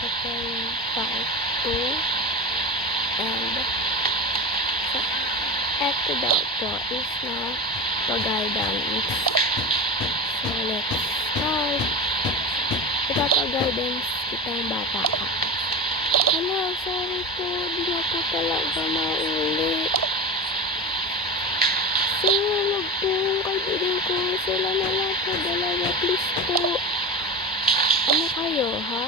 Category Part 2. And ito daw po is na pag-guidance. So, let's start. Ipapag-guidance kitang bata ka. Ano, sorry po, di na po talaga mauli. So, wag po kaibigan ko. Sila na lang po, dalawa, please po. Ano kayo, ha?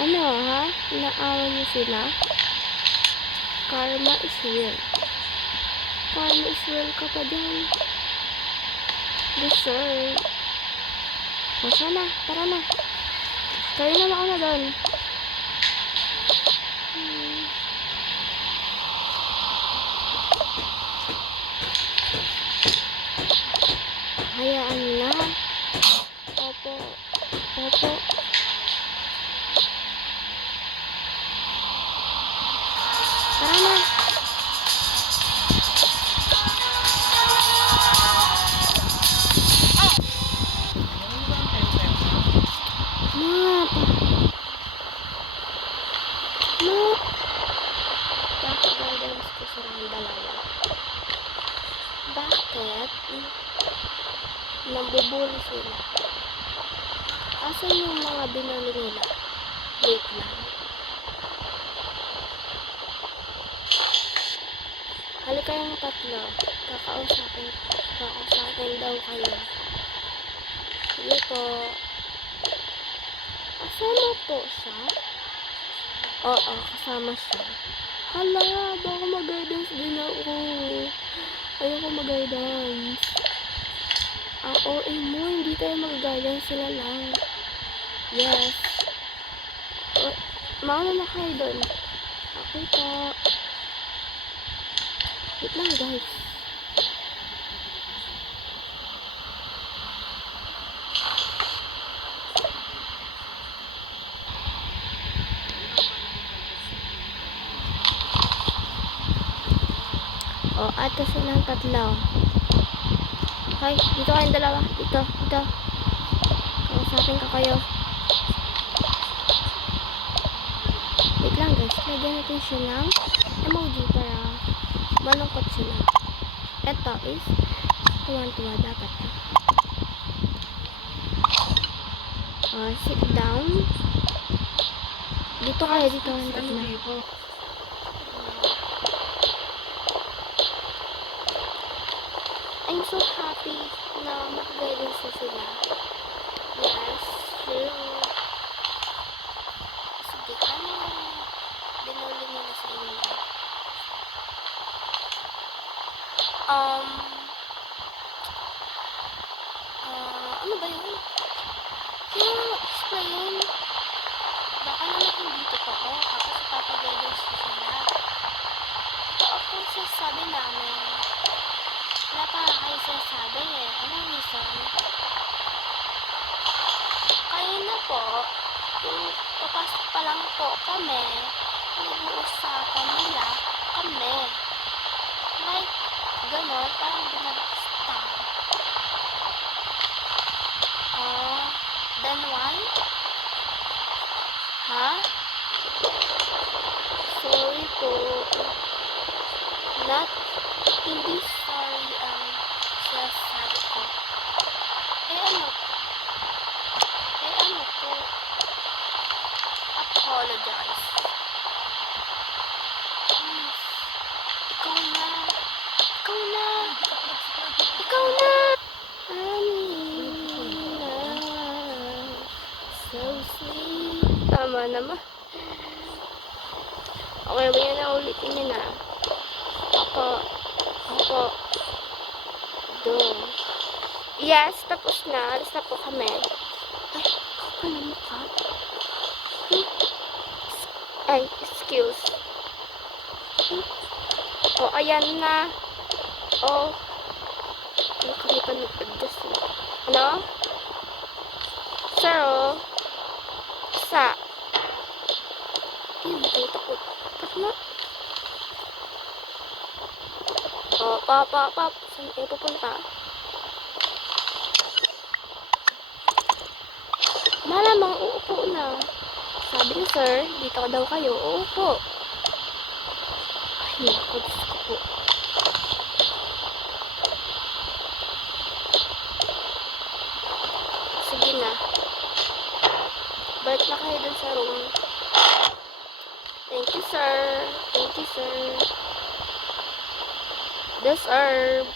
Ano, ha? Naawan niyo sila? Karma is real. Karma is real ka pa dyan. Deserve. O, sana. Tara na. Kayo na ako na doon. Hayaan na. Opo. Opo. Tara na. Map. Map. Bakit guidance ko sa mga dalawa? Bakit? Nambubuli sila. Asan yung mga binali nila? Wait lang. Halika yung tatlo. Kakausapin daw kayo. Sige po. Kasama po siya? Oo, kasama siya. Hala, baka mag-guidance din ako. Ayoko mag-guidance. Ako, mo, hindi tayo mag-guidance, sila lang. Yes. Mauna na kayo doon. Okay po. Wait lang, guys. O, ato silang tatlo. Hoy, dito kayong dalawa. Dito. Kausapin ka kayo. Wait lang, guys. Lagyan natin siya ng emoji para malungkot sila. Ito is tuwan-tuwa dapat. Sit down. Dito kayo, dito ang tatlo. I'm so happy na mag-guidance na sila. Yes, true. Sige, ano binuli nila sa inyo? Ano ba yun? Yung explain. Baka naman hindi totoo, tapos ipapag-guidance na sila. Ako sasabi namin. Wala pa kayo sasabi eh. Anong reason? Kayo na po, papasok pa lang po kami, nag-uusapan nila kami. Like, gano'n, parang ginagasta. Then why? Ha? Sorry po. Hindi sorry ang sinasabi ko. Ano po? Apologize. Please. Ikaw na. So sweet. Tama naman. Okay ba yan na ulitin niya na? Opo. Doon. Yes, tapos na. Alis na po kami. Ay, kapal na mukha. Ay, excuse. O, ayan na. O. Ano kami pa nag-adjust na? Ano? Sir, o. Sa. Hindi mo tayo takot. Takot. O, pap. Saan kayo pupunta? Malamang uupo na. sir. Dito daw kayo. Oo po. Ay, naku, Diyos ko po. Sige na. Balik na kayo dun sa room. Thank you, sir. Thank you, sir. Deserve.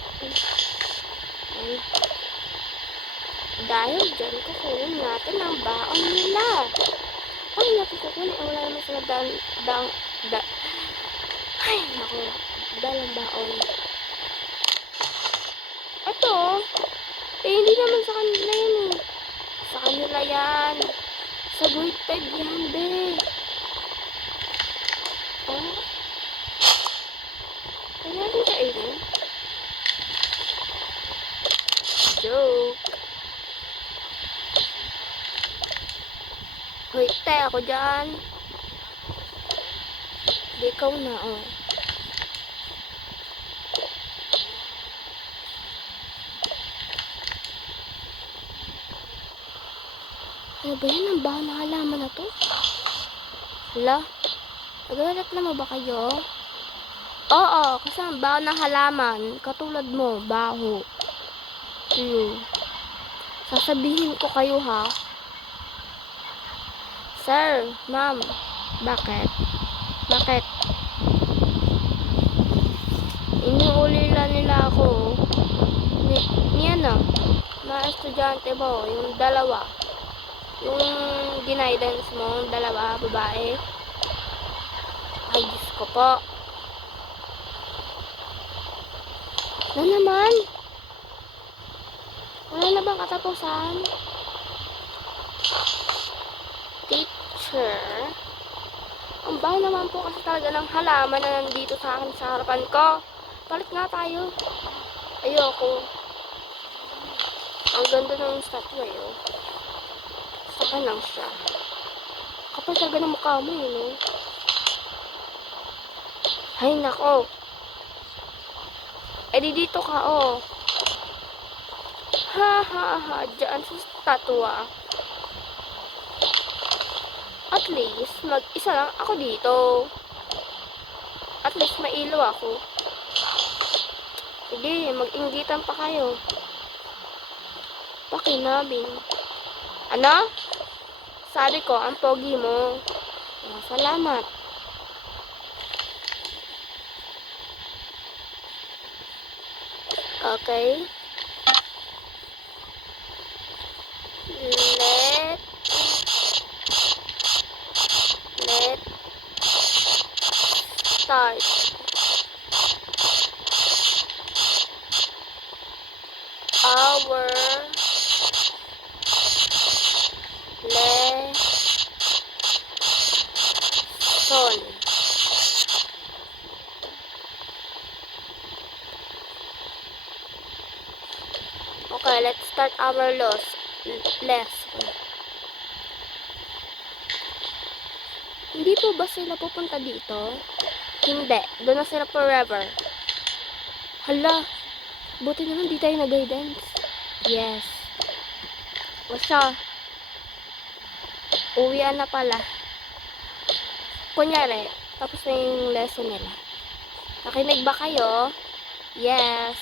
Ay. Dahil dyan, kukunin natin ang baon nila. Ay, natin kukunin. Wala naman sila ay, naku. Dalang baon. Ito, hindi naman sa kanila yan eh. Sa kanila yan. Sa grade 5 yan, be. Oh. Kaya natin kainin. Joke. Hoy, te, ako dyan. Di ikaw na, oh. Ano ba yan? Ang baho na halaman na to? Hala? Nagalit naman ba kayo? Oo, kasi ang baho ng halaman. Katulad mo, baho. Sasabihin ko kayo, ha? Sir, ma'am, bakit? Bakit? Inuuli lang nila ako. Ni ano? Mga estudyante mo, yung dalawa. Yung ginaidance mo, dalawa, babae. Ay, Diyos ko po. Na naman? Wala na bang katapusan? Teacher? Ang bahay naman po kasi talaga ng halaman na nandito sa akin sa harapan ko. Palit nga tayo. Ayoko. Ang ganda ng statue eh, oh. Saka lang siya. Kapag talaga ng mukha mo eh, no? Ay, nako. Eh, di dito ka, oh. Ha, ha, ha. Diyan sa statue, ah. At least, mag-isa lang ako dito. At least, mailaw ako. Sige, mag-inggitan pa kayo. Pakinabing. Ano? Sabi ko, ang pogi mo. Oh, salamat. Okay. Let's start. Our lesson. Okay, let's start our lesson. Hindi po ba sila pupunta dito? Hindi. Doon na sila forever. Hala. Buti naman di tayo na-guidance. Yes. O siya. Uwian na pala. Kunyari, tapos na yung lesson nila. Nakinig ba kayo? Yes.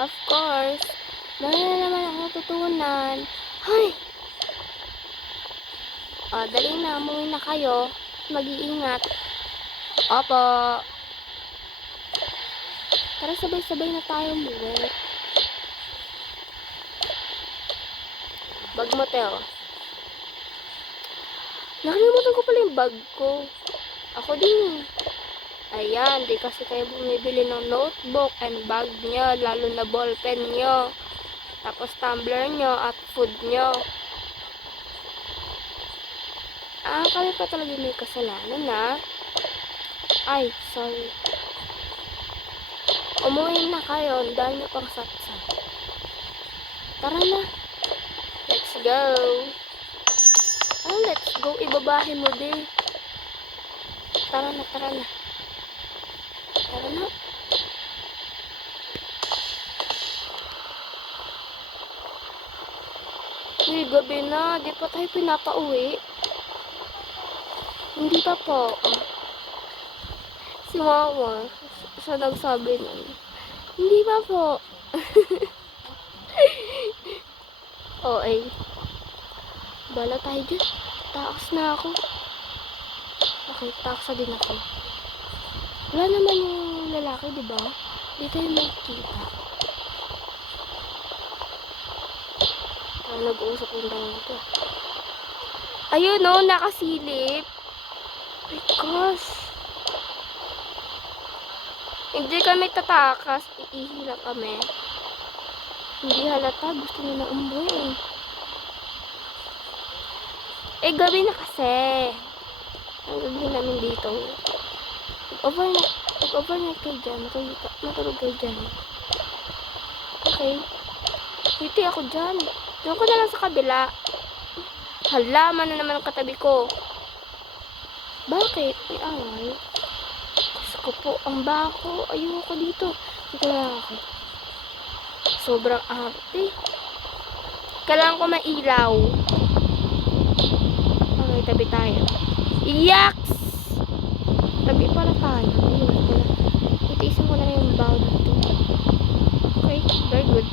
Of course. Dahil na naman ako tutunan. Hay! O, dali na. Umuwi na kayo. Mag-iingat. Opo. Tara, sabay-sabay na tayo umuwi. Bag mo, Teo. Nakalimutan ko pala yung bag ko. Ako din. Ayan, di kasi kayo bumibili ng notebook and bag nyo, lalo na ballpen nyo. Tapos tumbler nyo at food nyo. Kami pa talaga may kasalanan, ha? Ay, sorry. Umuwi na kayo, dahil nyo pang satsa. Tara na. Let's go. Let's go. Ibabahin mo din. Tara na, tara na. Tara na. Uy, gabi na. Di pa tayo pinapauwi. Hindi pa po. Si mama, siya nagsabi nun. Hindi pa po. O ay. Bala tayo dyan. Takas na ako. Okay, takas na din ako. Wala naman yung lalaki, di ba? Hindi tayo magkita. Nag-uusap yung dalawa ito. Ayun o, nakasilip. My gosh. Hindi kami tatakas. Iihila kami. Hindi halata. Gusto nila umuwi. Eh, gabi na kasi. Ang gabi namin dito. Overnight kayo dyan. Matulog kayo dyan. Okay. Hindi ako dyan. Diyan ko na lang sa kabila. Halaman na naman ang katabi ko. Bakit? May away. Gusto ko po. Ang bako. Ayoko dito. Dito na lang ako. Sobrang arte. Kailangan ko mailaw. Okay, tabi tayo. Yaks! Tabi pala tayo. Ayun pala. Itiisin ko na yung bow dito. Okay, very good.